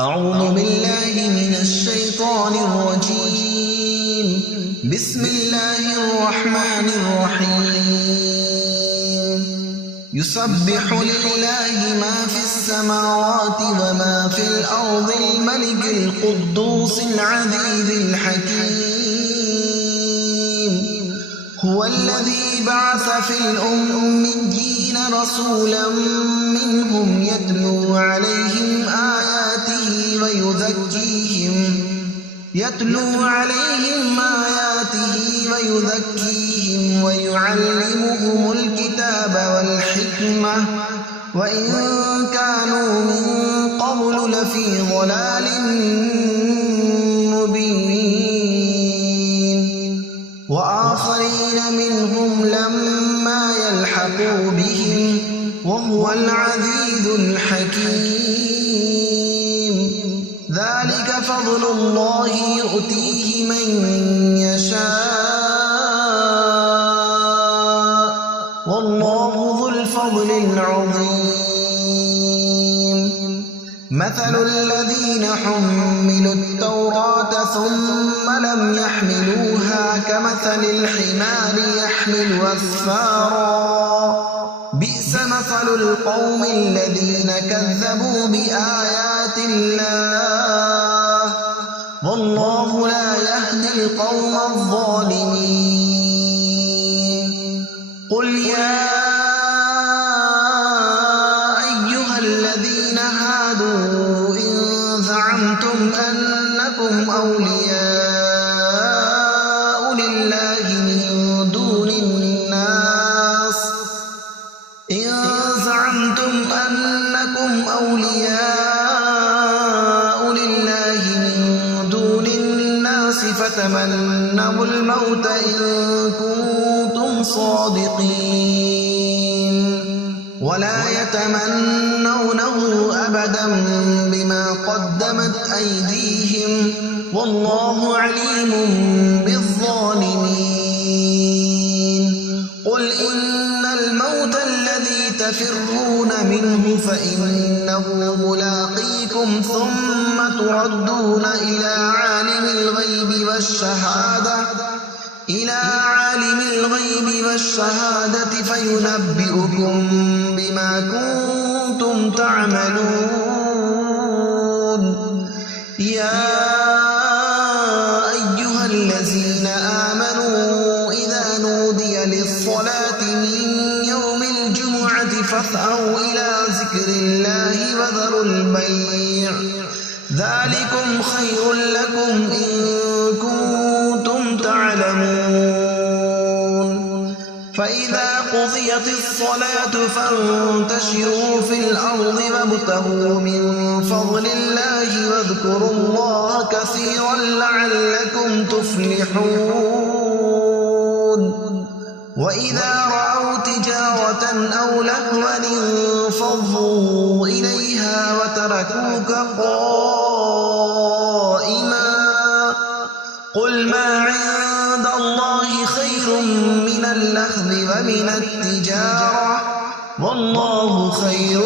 أعوذ بالله من الشيطان الرجيم. بسم الله الرحمن الرحيم. يسبح لله ما في السماوات وما في الأرض الملك القدوس العزيز الحكيم. هو الذي بعث في الأميين رسولا منهم يتلو عليهم آياته ويزكيهم ويعلمهم الكتاب والحكمة وإن كانوا من قبل لفي ضلال مبين. وآخرين منهم لما يلحقوا بهم وهو العزيز الحكيم. ذلك فضل الله يؤتيه من يشاء والله ذو الفضل العظيم. مثل الذين حملوا التوراة ثم لم يحملوها كمثل الحمار يحمل أسفارا. بئس مثل القوم الذين كذبوا بآيات الله والله لا يهدي القوم الظالمين. قل يا أيها الذين هادوا إن زعمتم أنكم أولياء لله من دون الناس فتمنوا الموت إن كنتم صادقين ولا يتمنونه أبدا بما قدمت أيديهم والله عليم بالظالمين. قل إن الموت الذي تفرون منه فإنه ملاقيكم ثم تردون إلى عالم الغيب والشهادة فينبئكم بما كنتم تعملون. يا أيها الذين آمنوا إذا نودي للصلاة من يوم الجمعة فاسعوا إلى ذكر الله وذروا البيع ذلكم خير لكم إن كنتم تعلمون. فإذا قضيت الصلاة فانتشروا في الأرض وابتغوا من فضل الله واذكروا الله كثيرا لعلكم تفلحون. وإذا رأوا تجارة أو لهوا انفضوا إليها وتركوك قائما. قل ما عند الله خير من اللهو ومن التجارة والله خير